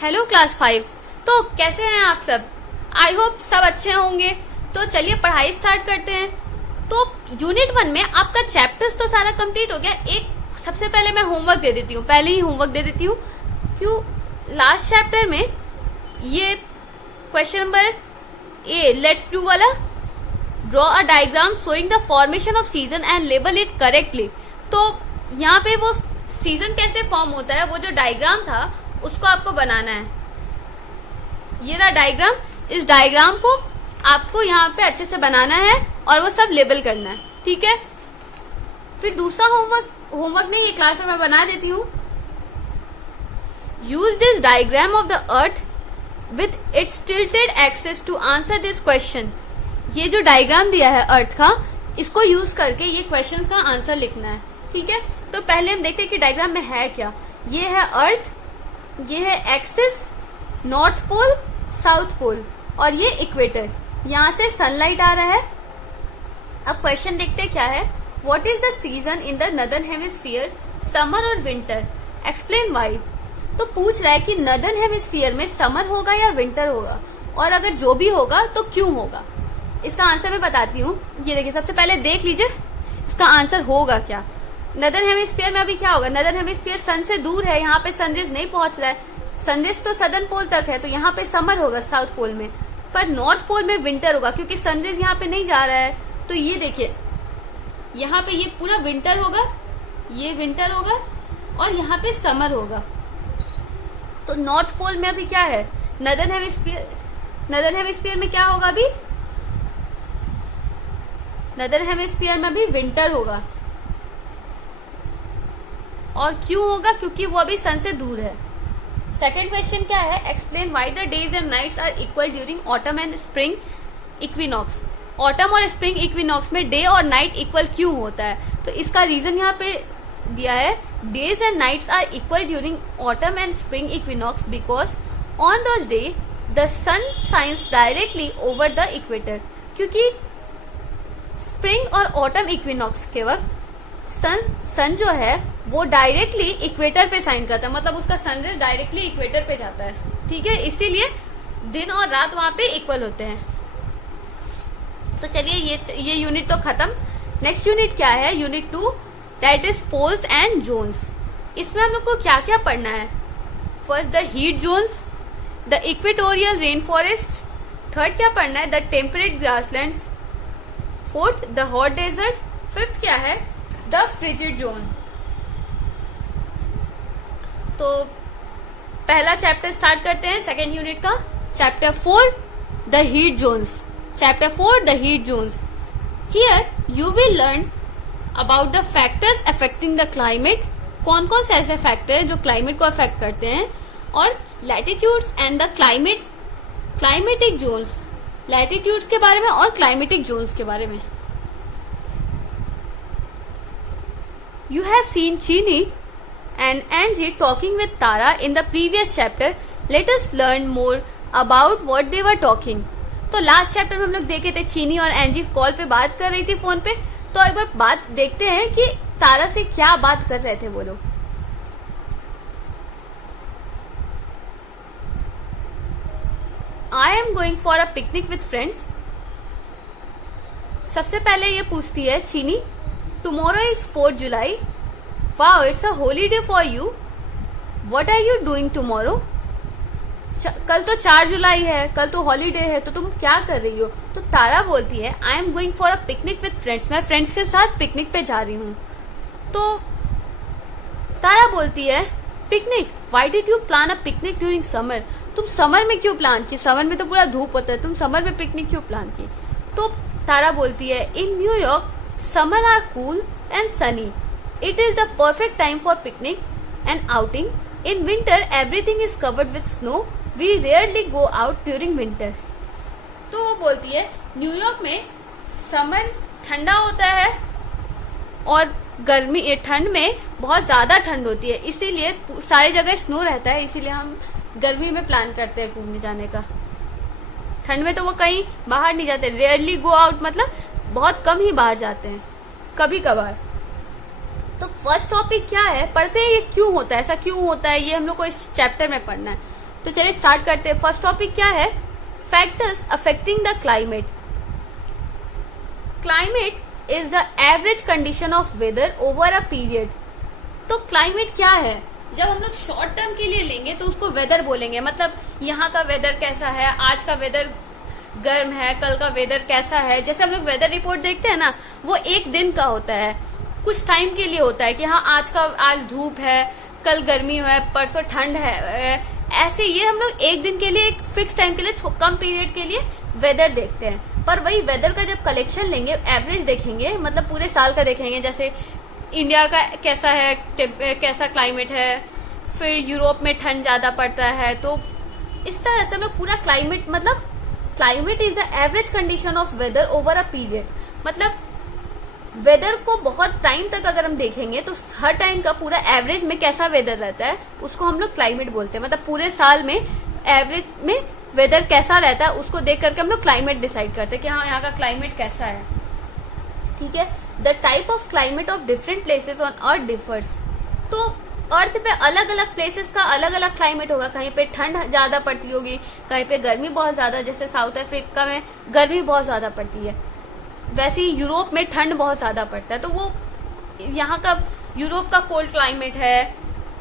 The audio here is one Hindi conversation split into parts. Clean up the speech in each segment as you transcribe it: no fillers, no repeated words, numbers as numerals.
Hello class 5। तो कैसे हैं आप सब? आई होप सब अच्छे होंगे। तो चलिए पढ़ाई स्टार्ट करते हैं। तो यूनिट 1 में आपका चैप्टर्स तो सारा कंप्लीट हो गया। एक सबसे पहले मैं होमवर्क दे देती हूँ, पहले ही होमवर्क दे देती हूँ। क्यों? लास्ट चैप्टर में ये question number A let's do वाला, draw a diagram showing the formation of season and label it correctly. तो यहाँ पे वो सीजन कैसे फॉर्म होता है, वो जो डायग्राम था उसको आपको बनाना है। ये रहा डायग्राम। इस डायग्राम को आपको यहाँ पे अच्छे से बनाना है और वो सब लेबल करना है, ठीक है। फिर दूसरा होमवर्क नहीं, ये क्लास में मैं बना देती हूँ। Use this diagram of the earth with its tilted axis to answer this question. ये जो डायग्राम दिया है अर्थ का, इसको यूज करके ये क्वेश्चन का आंसर लिखना है, ठीक है। तो पहले हम देखते हैं कि डायग्राम में है क्या। ये है अर्थ, ये है axis, north pole, south pole, और ये इक्वेटर। यहाँ से सनलाइट आ रहा है। अब क्वेश्चन देखते हैं क्या है। What is the season in the northern hemisphere, summer और विंटर, एक्सप्लेन व्हाई। तो पूछ रहा है कि नॉर्दर्न हेमिस्फीयर में समर होगा या विंटर होगा, और अगर जो भी होगा तो क्यों होगा। इसका आंसर मैं बताती हूँ। ये देखिए, सबसे पहले देख लीजिए इसका आंसर होगा क्या। नॉर्दर्न हेमिस्फीयर में अभी क्या होगा, नॉर्दर्न हेमिस्फीयर सन से दूर है, यहाँ पे सनरेज नहीं पहुंच रहा है। सनरेज तो सदर्न पोल तक है, तो यहाँ पे समर होगा साउथ पोल में, पर नॉर्थ पोल में विंटर होगा क्योंकि सनरेज यहाँ पे नहीं जा रहा है। तो ये देखिए, यहाँ पे ये पूरा विंटर होगा, ये विंटर होगा, और यहाँ पे समर होगा। तो नॉर्थ पोल में अभी क्या है, नॉर्दर्न हेमिस्फीयर में क्या होगा अभी, नॉर्दर्न हेमिस्फीयर में भी विंटर होगा। और क्यों होगा, क्योंकि वो अभी सन से दूर है। सेकेंड क्वेश्चन क्या है, explain why the days and nights are equal during autumn and spring equinox. Autumn और स्प्रिंग इक्विनॉक्स में डे और नाइट इक्वल क्यों होता है। तो इसका रीजन यहाँ पे दिया है, days and nights are equal during autumn and spring equinox because on those day the sun shines directly over the equator. क्योंकि स्प्रिंग और ऑटम इक्विनॉक्स के वक्त सन जो है वो डायरेक्टली इक्वेटर पे साइन करता है, मतलब उसका सनरेज डायरेक्टली इक्वेटर पे जाता है, ठीक है। इसीलिए दिन और रात वहां पे इक्वल होते हैं। तो चलिए ये यूनिट तो खत्म। नेक्स्ट यूनिट क्या है, unit 2, that is poles and zones. इसमें हम लोग को क्या क्या पढ़ना है। First the heat zones, the equatorial rain forest. Third क्या पढ़ना है, the temperate grasslands. Fourth the hot desert. Fifth क्या है, द फ्रिजिड जोन। तो पहला चैप्टर स्टार्ट करते हैं सेकेंड यूनिट का। Chapter 4 the heat Jones. Chapter 4 the heat Jones. Here you will learn about the factors affecting the climate. कौन कौन से ऐसे फैक्टर हैं जो क्लाइमेट को अफेक्ट करते हैं, और latitudes and the climatic zones. Latitudes के बारे में और क्लाइमेटिक जोन्स के बारे में। You have seen Chini and Angie talking with Tara in the previous chapter. Let us learn more about what they were talking. तो लास्ट चैप्टर में हम लोग देखे थे चीनी और एंजी कॉल पे बात कर रही थी फोन पे। तो एक बार बात देखते हैं कि तारा से क्या बात कर रहे थे वो लोग। I am going for a picnic with friends. सबसे पहले ये पूछती है चीनी, Tomorrow is 4th July. Wow, it's a holiday for you. What are you doing tomorrow? कल तो 4 जुलाई है, कल तो हॉलीडे है, तो तुम क्या कर रही हो। तो तारा बोलती है, I am going for a picnic with friends. मैं फ्रेंड्स के साथ पिकनिक पे जा रही हूँ। तो तारा बोलती है, picnic, why did you plan a picnic during summer. तुम समर में क्यों प्लान की, समर में तो पूरा धूप होता है, तुम समर में पिकनिक क्यों प्लान की। तो तारा बोलती है, in New York summer are cool and sunny. It is the perfect time for picnic and outing. In winter, everything is covered with snow. We rarely go out during winter. तो वो बोलती है, न्यूयॉर्क में समर ठंडा होता है और गर्मी ठंड में बहुत ज़्यादा ठंड होती है, इसीलिए सारी जगह स्नो रहता है, इसीलिए हम गर्मी में प्लान करते हैं घूमने जाने का। ठंड में तो वो कहीं बाहर नहीं जाते, रेयरली गो आउट, मतलब बहुत कम ही बाहर जाते हैं, कभी कभार। तो फर्स्ट टॉपिक क्या है, पढ़ते हैं ये क्यों होता है, ऐसा क्यों होता है, ये हम लोग को इस चैप्टर में पढ़ना है। तो चलिए स्टार्ट करते हैं। फर्स्ट टॉपिक क्या है? Factors affecting the climate. Climate is the average condition of weather over a period. तो क्लाइमेट क्या है? जब हम लोग शॉर्ट टर्म के लिए लेंगे तो उसको वेदर बोलेंगे, मतलब यहाँ का वेदर कैसा है, आज का वेदर गर्म है, कल का वेदर कैसा है। जैसे हम लोग वेदर रिपोर्ट देखते हैं ना, वो एक दिन का होता है, कुछ टाइम के लिए होता है कि हाँ आज धूप है, कल गर्मी है, परसों ठंड है। ऐसे ये हम लोग एक दिन के लिए, एक फिक्स टाइम के लिए, कम पीरियड के लिए वेदर देखते हैं। पर वही वेदर का जब कलेक्शन लेंगे, एवरेज देखेंगे, मतलब पूरे साल का देखेंगे, जैसे इंडिया का कैसा है, कैसा क्लाइमेट है, फिर यूरोप में ठंड ज़्यादा पड़ता है, तो इस तरह से हम लोग पूरा क्लाइमेट, मतलब climate is the average condition of weather over a period. मतलब वेदर को बहुत टाइम तक अगर हम देखेंगे तो हर टाइम का पूरा एवरेज में कैसा वेदर रहता है उसको हम लोग क्लाइमेट बोलते हैं। मतलब पूरे साल में एवरेज में वेदर कैसा रहता है उसको देख करके हम लोग क्लाइमेट डिसाइड करते हैं कि हाँ यहाँ का क्लाइमेट कैसा है। ठीक है। The type of climate of different places on earth differs. तो अर्थ पे अलग अलग प्लेसेस का अलग अलग क्लाइमेट होगा। कहीं पे ठंड ज्यादा पड़ती होगी, कहीं पे गर्मी बहुत ज्यादा, जैसे साउथ अफ्रीका में गर्मी बहुत ज्यादा पड़ती है, वैसे ही यूरोप में ठंड बहुत ज्यादा पड़ता है। तो वो यहाँ का यूरोप का कोल्ड क्लाइमेट है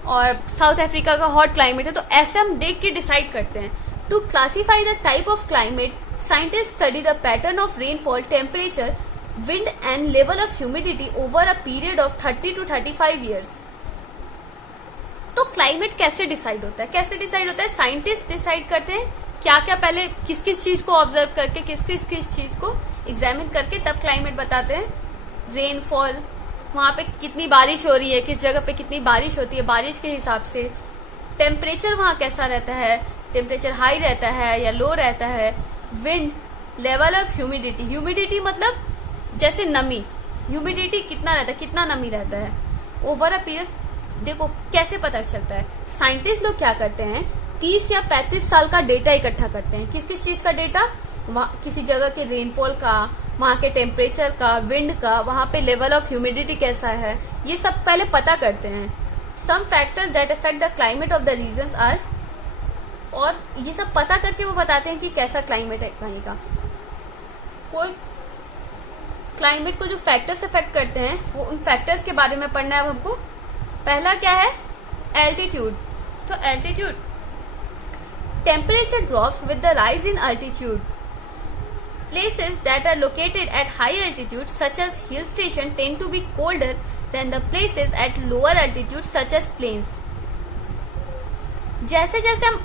और साउथ अफ्रीका का हॉट क्लाइमेट है। तो ऐसे हम देख के डिसाइड करते हैं। To classify the type of climate, scientist study the pattern of rainfall, temperature, wind and level of humidity over a period of 30 to 35 years. तो क्लाइमेट कैसे डिसाइड होता है? कैसे डिसाइड होता है? साइंटिस्ट डिसाइड करते हैं क्या क्या, पहले किस किस चीज को ऑब्जर्व करके, किस किस चीज को एग्जामिन करके तब क्लाइमेट बताते हैं। रेनफॉल, वहाँ पे कितनी बारिश हो रही है, किस जगह पे कितनी बारिश होती है, बारिश के हिसाब से। टेम्परेचर वहाँ कैसा रहता है, टेम्परेचर हाई रहता है या लो रहता है। Wind, level of humidity, humidity मतलब जैसे नमी, ह्यूमिडिटी कितना रहता है, कितना नमी रहता है ओवर अ पीरियड। देखो कैसे पता चलता है। साइंटिस्ट लोग क्या करते हैं, 30 या 35 साल का डेटा इकट्ठा करते हैं। किस किस चीज का डेटा? वहाँ किसी जगह के रेनफॉल का, वहाँ के टेम्परेचर का, विंड का, वहाँ पे लेवल ऑफ ह्यूमिडिटी कैसा है, ये सब पहले पता करते हैं। Some factors that affect the climate of the regions are, और ये सब पता करके वो बताते हैं कि कैसा क्लाइमेट है कहीं का। कोई क्लाइमेट को जो फैक्टर्स अफेक्ट करते हैं वो उन फैक्टर्स के बारे में पढ़ना है हमको। पहला क्या है? एल्टीट्यूड। तो altitude, temperature drops with the rise in altitude. Places that are located at high altitude such as hill station tend to be colder than the places at lower altitude such as plains. जैसे जैसे हम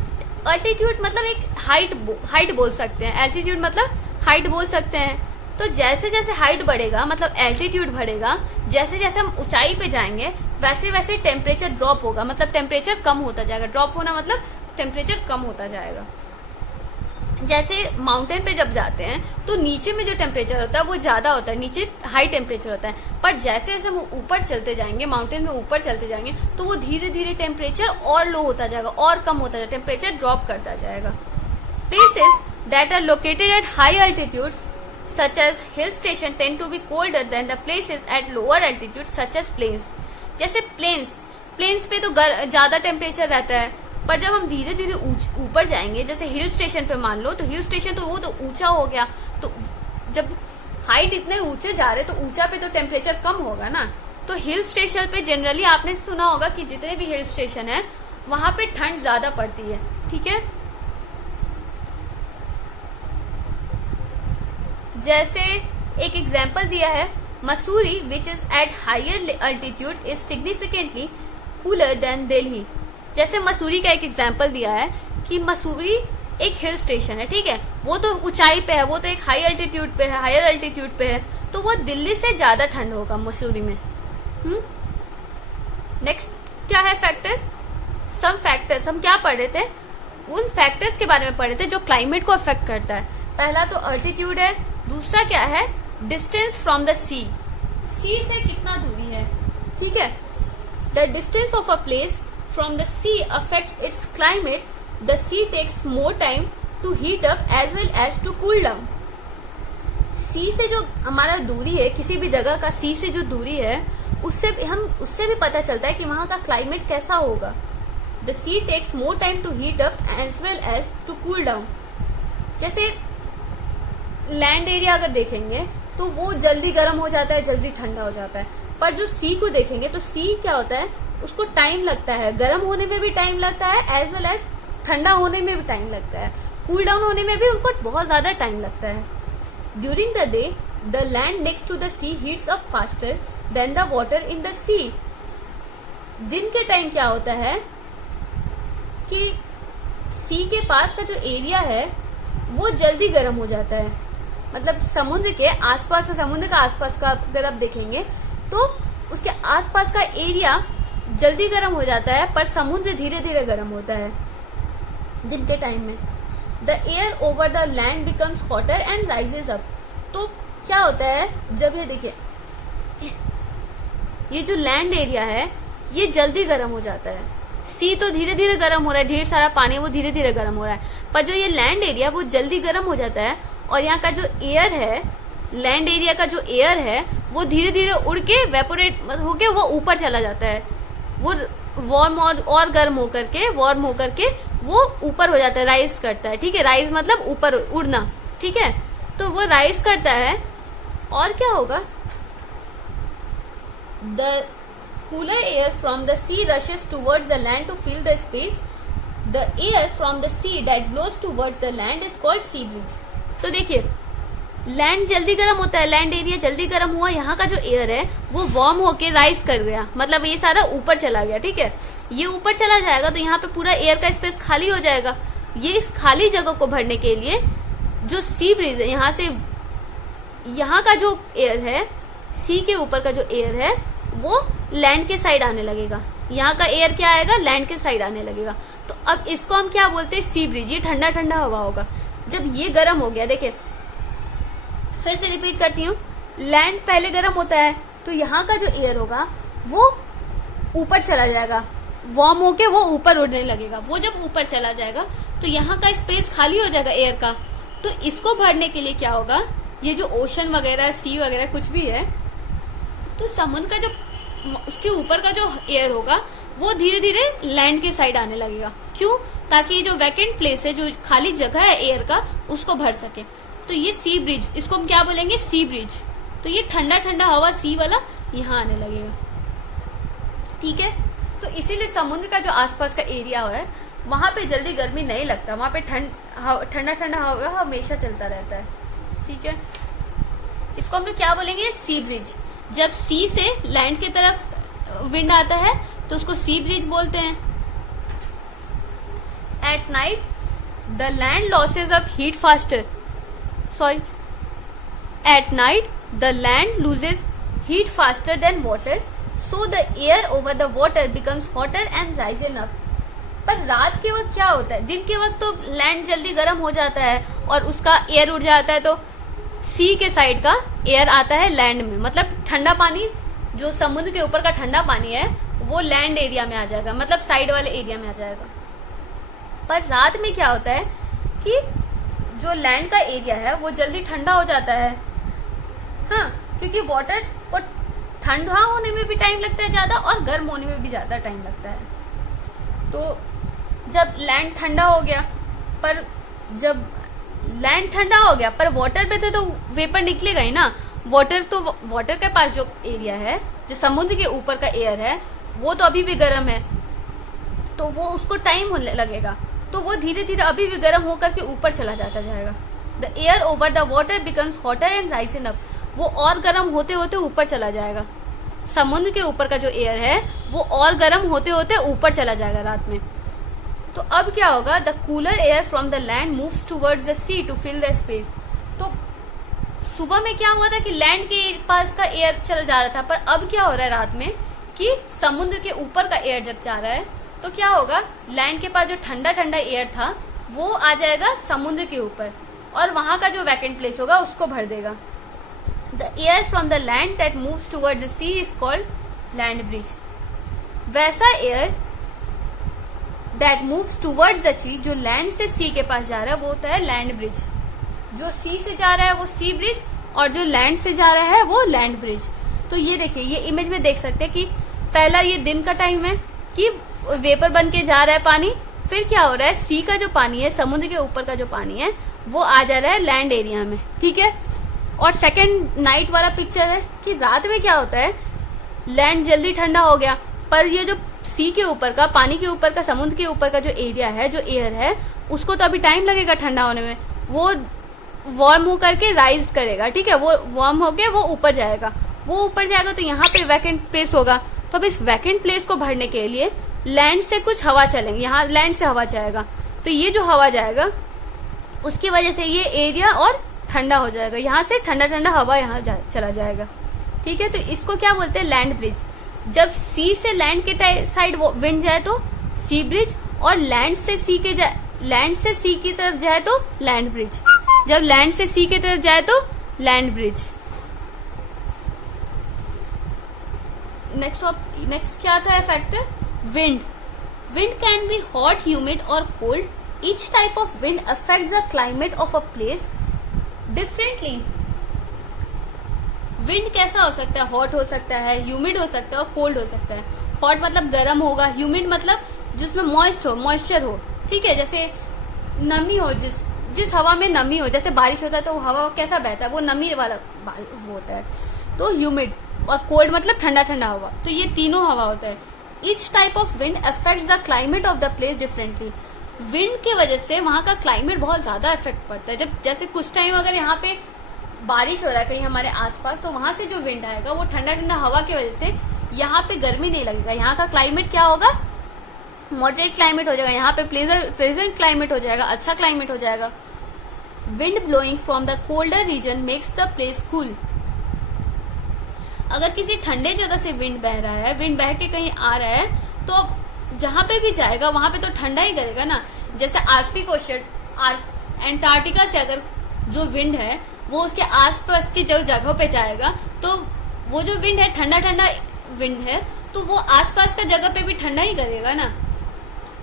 अल्टीट्यूड मतलब एक हाइट बोल सकते हैं, एल्टीट्यूड मतलब हाइट बोल सकते हैं। तो जैसे जैसे हाइट बढ़ेगा मतलब एल्टीट्यूड बढ़ेगा, जैसे जैसे हम ऊंचाई पे जाएंगे वैसे वैसे टेम्परेचर ड्रॉप होगा, मतलब टेम्परेचर कम होता जाएगा। ड्रॉप होना मतलब टेम्परेचर कम होता जाएगा। जैसे माउंटेन पे जब जाते हैं तो नीचे में जो टेम्परेचर होता है वो ज्यादा होता है, नीचे हाई टेम्परेचर होता है। पर जैसे जैसे हम ऊपर चलते जाएंगे, माउंटेन में ऊपर चलते जाएंगे, तो वो धीरे धीरे टेम्परेचर और लो होता जाएगा और कम होता जाएगा, टेम्परेचर ड्रॉप करता जाएगा। Places that are located at high altitudes such as hill station tend to be colder than the places at lower altitude such as plains. जैसे प्लेन्स पे तो ज्यादा टेम्परेचर रहता है, पर जब हम धीरे धीरे ऊपर जाएंगे, जैसे हिल स्टेशन पे मान लो, तो हिल स्टेशन तो वो तो ऊंचा हो गया, तो जब हाइट इतने ऊंचे जा रहे तो ऊंचा पे तो टेम्परेचर कम होगा ना। तो हिल स्टेशन पे जनरली आपने सुना होगा कि जितने भी हिल स्टेशन है वहां पे ठंड ज्यादा पड़ती है। ठीक है। जैसे एक एग्जाम्पल दिया है, Mussoorie which is at higher altitude is significantly cooler than Delhi. जैसे मसूरी का एक एग्जाम्पल दिया है कि मसूरी एक हिल स्टेशन है, ठीक है, वो तो ऊंचाई पे है, वो तो एक हाई अल्टीट्यूड पे है, हायर अल्टीट्यूड पे है, तो वो दिल्ली से ज्यादा ठंड होगा मसूरी में। नेक्स्ट क्या है फैक्टर? सम फैक्टर्स, हम क्या पढ़ रहे थे, उन फैक्टर्स के बारे में पढ़ रहे थे जो क्लाइमेट को अफेक्ट करता है। पहला तो अल्टीट्यूड है, दूसरा क्या है? डिस्टेंस फ्रॉम द सी से कितना दूरी है। ठीक है। The distance of a place from the sea affect its climate. The sea takes more time to heat up as well as to cool down. Sea से जो हमारा दूरी है, किसी भी जगह का सी से जो दूरी है, उससे भी पता चलता है कि वहां का क्लाइमेट कैसा होगा। The sea takes more time to heat up as well as to cool down. जैसे लैंड एरिया अगर देखेंगे तो वो जल्दी गर्म हो जाता है, जल्दी ठंडा हो जाता है, पर जो सी को देखेंगे तो सी क्या होता है, उसको टाइम लगता है, गर्म होने में भी टाइम लगता है एज वेल एज ठंडा होने में भी टाइम लगता है, कूल डाउन होने में भी उसको बहुत ज्यादा टाइम लगता है। During the day the land next to the sea heats up faster than the water in the sea. दिन के टाइम क्या होता है कि सी के पास का जो एरिया है वो जल्दी गर्म हो जाता है, मतलब समुद्र के आसपास का, समुद्र का आसपास का अगर आप देखेंगे तो उसके आसपास का एरिया जल्दी गर्म हो जाता है, पर समुद्र धीरे धीरे गर्म होता है दिन के टाइम में। The air over the land becomes hotter and rises up. तो क्या होता है, जब ये देखिए ये जो लैंड एरिया है ये जल्दी गर्म हो जाता है, सी तो धीरे धीरे गर्म हो रहा है, ढेर सारा पानी वो धीरे धीरे गर्म हो रहा है, पर जो ये लैंड एरिया वो जल्दी गर्म हो जाता है, और यहाँ का जो एयर है, लैंड एरिया का जो एयर है वो धीरे धीरे उड़ के वेपोरेट होके वो ऊपर चला जाता है, वो वार्म और गर्म होकर के वो ऊपर हो जाता है, राइज करता है। ठीक है, राइज मतलब ऊपर उड़ना। ठीक है, तो वो राइज करता है और क्या होगा, the cooler air from the sea rushes towards the land to fill the space. The air from the sea that blows towards the land is called sea breeze. तो देखिए लैंड जल्दी गर्म होता है, लैंड एरिया जल्दी गर्म हुआ, यहाँ का जो एयर है वो वार्म होके राइज कर गया, मतलब ये सारा ऊपर चला गया। ठीक है, ये ऊपर चला जाएगा तो यहाँ पे पूरा एयर का स्पेस खाली हो जाएगा। ये इस खाली जगह को भरने के लिए जो सी ब्रीज है, यहाँ से यहाँ का जो एयर है, सी के ऊपर का जो एयर है वो लैंड के साइड आने लगेगा, यहाँ का एयर क्या आएगा, लैंड के साइड आने लगेगा। तो अब इसको हम क्या बोलते हैं, सी ब्रीज। ये ठंडा ठंडा हवा होगा। जब ये गर्म हो गया, देखिए फिर से रिपीट करती हूँ, लैंड पहले गर्म होता है तो यहाँ का जो एयर होगा वो ऊपर चला जाएगा, वार्म होके वो ऊपर उड़ने लगेगा। वो जब ऊपर चला जाएगा तो यहाँ का स्पेस खाली हो जाएगा एयर का। तो इसको भरने के लिए क्या होगा, ये जो ओशन वगैरह, सी वगैरह कुछ भी है, तो समुद्र का जो उसके ऊपर का जो एयर होगा वो धीरे धीरे लैंड के साइड आने लगेगा। क्यों, ताकि जो वैकेंट प्लेस है, जो खाली जगह है एयर का, उसको भर सके। तो ये सी ब्रिज, इसको हम क्या बोलेंगे, सी ब्रिज। तो ये ठंडा ठंडा हवा सी वाला यहाँ आने लगेगा। ठीक है, तो इसीलिए समुद्र का जो आसपास का एरिया है वहां पे जल्दी गर्मी नहीं लगता, वहां पे ठंडा ठंडा हवा हमेशा चलता रहता है। ठीक है, इसको हम लोग क्या बोलेंगे, सी ब्रिज। जब सी से लैंड की तरफ विंड आता है तो उसको सी ब्रिज बोलते हैं। At night the land losses of heat faster, sorry, at night the land loses heat faster than water, so the air over the water becomes hotter and risen up. पर रात के वक्त क्या होता है, दिन के वक्त तो लैंड जल्दी गर्म हो जाता है और उसका एयर उड़ जाता है, तो सी के साइड का एयर आता है लैंड में, मतलब ठंडा पानी, जो समुद्र के ऊपर का ठंडा पानी है वो लैंड एरिया में आ जाएगा, मतलब साइड वाले एरिया में आ जाएगा। पर रात में क्या होता है कि जो लैंड का एरिया है वो जल्दी ठंडा हो जाता है। हाँ, क्योंकि वाटर को ठंडा होने में भी टाइम लगता है ज्यादा और गर्म होने में भी ज्यादा टाइम लगता है। तो जब लैंड ठंडा हो गया, पर जब लैंड ठंडा हो गया पर वाटर पे थे तो वेपर निकलेगा ही ना। वाटर के पास जो एरिया है, जो समुद्र के ऊपर का एयर है, वो तो अभी भी गर्म है, तो वो उसको टाइम होने लगेगा, तो वो धीरे धीरे अभी भी गर्म होकर के ऊपर चला जाता जाएगा। The air over the water becomes hotter and risen up, वो और गर्म होते होते ऊपर चला जाएगा। समुद्र के ऊपर का जो एयर है वो और गर्म होते होते ऊपर चला जाएगा रात में। तो अब क्या होगा, the cooler air from the land moves towards the sea to fill the space. तो सुबह में क्या हुआ था कि लैंड के पास का एयर चल जा रहा था, पर अब क्या हो रहा है रात में कि समुद्र के ऊपर का एयर जब जा रहा है तो क्या होगा, लैंड के पास जो ठंडा ठंडा एयर था वो आ जाएगा समुद्र के ऊपर और वहां का जो वैकेंट प्लेस होगा उसको भर देगा। The air from the land that moves towards the sea is called land breeze. वैसा air that moves towards the sea, जो लैंड से सी के पास जा रहा है वो होता है लैंड ब्रिज। जो सी से जा रहा है वो सी ब्रिज और जो लैंड से जा रहा है वो लैंड ब्रिज। तो ये देखिए, ये इमेज में देख सकते हैं कि पहला ये दिन का टाइम है कि वेपर बन के जा रहा है पानी, फिर क्या हो रहा है, सी का जो पानी है, समुद्र के ऊपर का जो पानी है, वो आ जा रहा है लैंड एरिया में, ठीक है। और सेकंड नाइट वाला पिक्चर है कि रात में क्या होता है, लैंड जल्दी ठंडा हो गया, पर ये जो सी के ऊपर का, पानी के ऊपर का, समुद्र के ऊपर का जो एरिया है, जो एयर है, उसको तो अभी टाइम लगेगा ठंडा होने में, वो वार्म हो करके राइज करेगा, ठीक है, वो वार्म होके वो ऊपर जाएगा, वो ऊपर जाएगा तो यहाँ पे वैकेंट प्लेस होगा, तो अब इस वैकेंट प्लेस को भरने के लिए लैंड से कुछ हवा चलेंगे, यहाँ लैंड से हवा जाएगा, तो ये जो हवा जाएगा उसकी वजह से ये एरिया और ठंडा हो जाएगा, यहाँ से ठंडा ठंडा हवा यहाँ चला जाएगा, ठीक है। तो इसको क्या बोलते हैं, लैंड ब्रिज। जब सी से लैंड के साइड विंड जाए तो सी ब्रिज, और लैंड से सी की तरफ जाए तो लैंड ब्रिज, जब लैंड से सी की तरफ जाए तो लैंड ब्रिज। नेक्स्ट क्या था factor, wind. Wind can be hot, humid और cold. Each type of wind affects the climate of a place differently. Wind कैसा हो सकता है, हॉट हो सकता है, ह्यूमिड हो सकता है और कोल्ड हो सकता है। हॉट मतलब गर्म होगा, ह्यूमिड मतलब जिसमें मॉइस्चर हो, ठीक है, जैसे नमी हो, जिस हवा में नमी हो, जैसे बारिश होता है तो हवा कैसा बहता है, वो नमी वाला वो होता है, तो ह्यूमिड। और कोल्ड मतलब ठंडा ठंडा हवा, तो ये तीनों हवा होता है। Each type of wind affects the climate of the place differently. Wind की वजह से वहाँ का क्लाइमेट बहुत ज़्यादा इफेक्ट पड़ता है। जब जैसे कुछ टाइम अगर यहाँ पे बारिश हो रहा है कहीं हमारे आसपास, तो वहाँ से जो विंड आएगा वो ठंडा ठंडा हवा की वजह से यहाँ पे गर्मी नहीं लगेगा, यहाँ का क्लाइमेट क्या होगा, मॉडरेट क्लाइमेट हो जाएगा, यहाँ पे प्लेजेंट क्लाइमेट हो जाएगा, अच्छा क्लाइमेट हो जाएगा। Wind blowing from the colder region makes the place cool. अगर किसी ठंडे जगह से विंड बह रहा है, विंड बह के कहीं आ रहा है, तो जहाँ पे भी जाएगा वहाँ पे तो ठंडा ही करेगा ना। जैसे आर्कटिक ओशन, एंटार्क्टिका से अगर जो विंड है वो उसके आसपास की जो जगहों पे जाएगा, तो वो जो विंड है ठंडा ठंडा विंड है, तो वो आसपास का जगह पे भी ठंडा ही करेगा ना।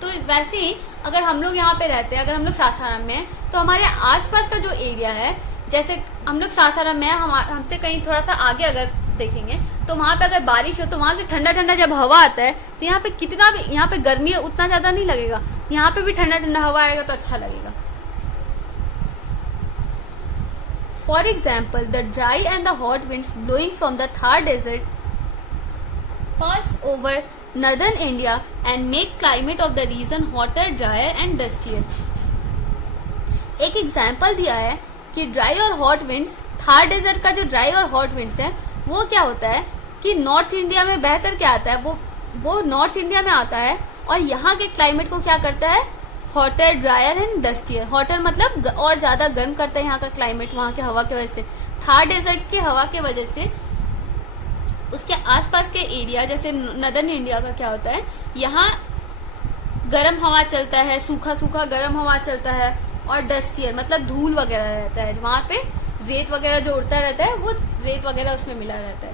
तो वैसे ही अगर हम लोग यहाँ पे रहते हैं, अगर हम लोग सासाराम में हैं, तो हमारे आसपास का जो एरिया है, जैसे हम लोग सासाराम में हमसे कहीं थोड़ा सा आगे अगर देखेंगे तो वहाँ पे अगर बारिश हो तो वहाँ से ठंडा ठंडा जब हवा आता है तो यहाँ पे कितना भी, यहाँ पे गर्मी है उतना ज़्यादा नहीं लगेगा, यहाँ पे भी ठंडा ठंडा हवा आएगा तो अच्छा लगेगा। For example, the dry and the hot winds blowing from the Thar desert pass over northern India and make climate of the region hotter, drier and dustier. एक एग्जाम्पल दिया है कि ड्राई और हॉट विंड्स, थार डेजर्ट का जो ड्राई और हॉट विंड्स है वो क्या होता है कि नॉर्थ इंडिया में बह कर के आता है, वो नॉर्थ इंडिया में आता है और यहाँ के क्लाइमेट को क्या करता है, हॉटर, ड्रायर एंड डस्टियर। हॉटर मतलब और ज़्यादा गर्म करता है यहाँ का क्लाइमेट वहाँ के हवा की वजह से। थार डेजर्ट की हवा की वजह से उसके आसपास के एरिया जैसे नॉर्दर्न इंडिया का क्या होता है, यहाँ गर्म हवा चलता है, सूखा सूखा गर्म हवा चलता है, और डस्टियर मतलब धूल वगैरह रहता है, वहाँ पे रेत वगैरह जो उड़ता रहता है वो रेत वगैरह उसमें मिला रहता है।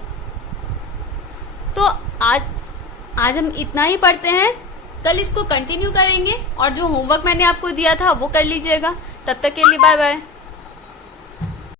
तो आज हम इतना ही पढ़ते हैं, कल इसको कंटिन्यू करेंगे और जो होमवर्क मैंने आपको दिया था वो कर लीजिएगा। तब तक के लिए बाय बाय।